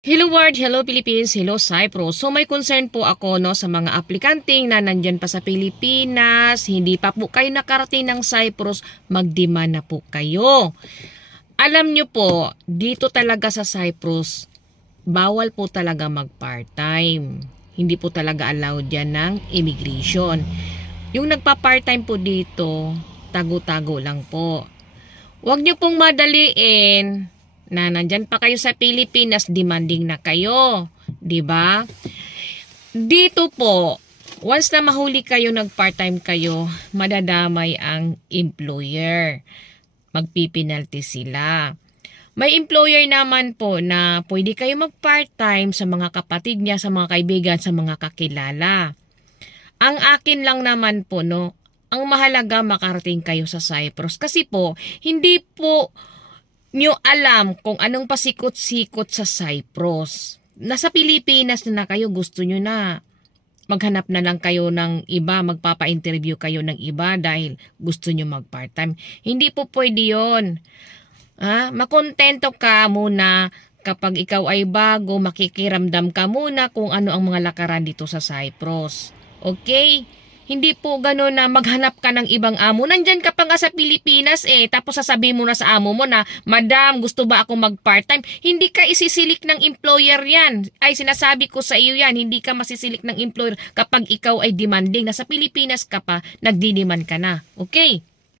Hello world, hello Philippines, hello Cyprus. So may concern po ako sa mga aplikanteng na nandyan pa sa Pilipinas, hindi pa po kayo nakarating ng Cyprus, mag-demand na po kayo. Alam nyo po, dito talaga sa Cyprus, bawal po talaga mag-part-time. Hindi po talaga allowed yan ng immigration. Yung nagpa-part-time po dito, tago-tago lang po. Huwag nyo pong madaliin na nandyan pa kayo sa Pilipinas, demanding na kayo. 'Di ba? Dito po, once na mahuli kayo, nag-part-time kayo, madadamay ang employer. Magpipinalty sila. May employer naman po na pwede kayo mag-part-time sa mga kapatid niya, sa mga kaibigan, sa mga kakilala. Ang akin lang naman po, ang mahalaga makarating kayo sa Cyprus. Kasi po, hindi po nyo alam kung anong pasikot-sikot sa Cyprus. Nasa Pilipinas na kayo, gusto nyo na. Maghanap na lang kayo ng iba, magpapa-interview kayo ng iba dahil gusto nyo mag-part-time. Hindi po pwede yun. Makontento ka muna kapag ikaw ay bago, makikiramdam ka muna kung ano ang mga lakaran dito sa Cyprus. Okay? Hindi po gano'n na maghanap ka ng ibang amo. Nandyan ka pa nga sa Pilipinas tapos sasabihin mo na sa amo mo na, Madam, gusto ba ako mag-part-time? Hindi ka isisilik ng employer yan. Ay, sinasabi ko sa iyo yan, hindi ka masisilik ng employer kapag ikaw ay demanding. Nasa Pilipinas ka pa, nagdi-demand ka na. Okay?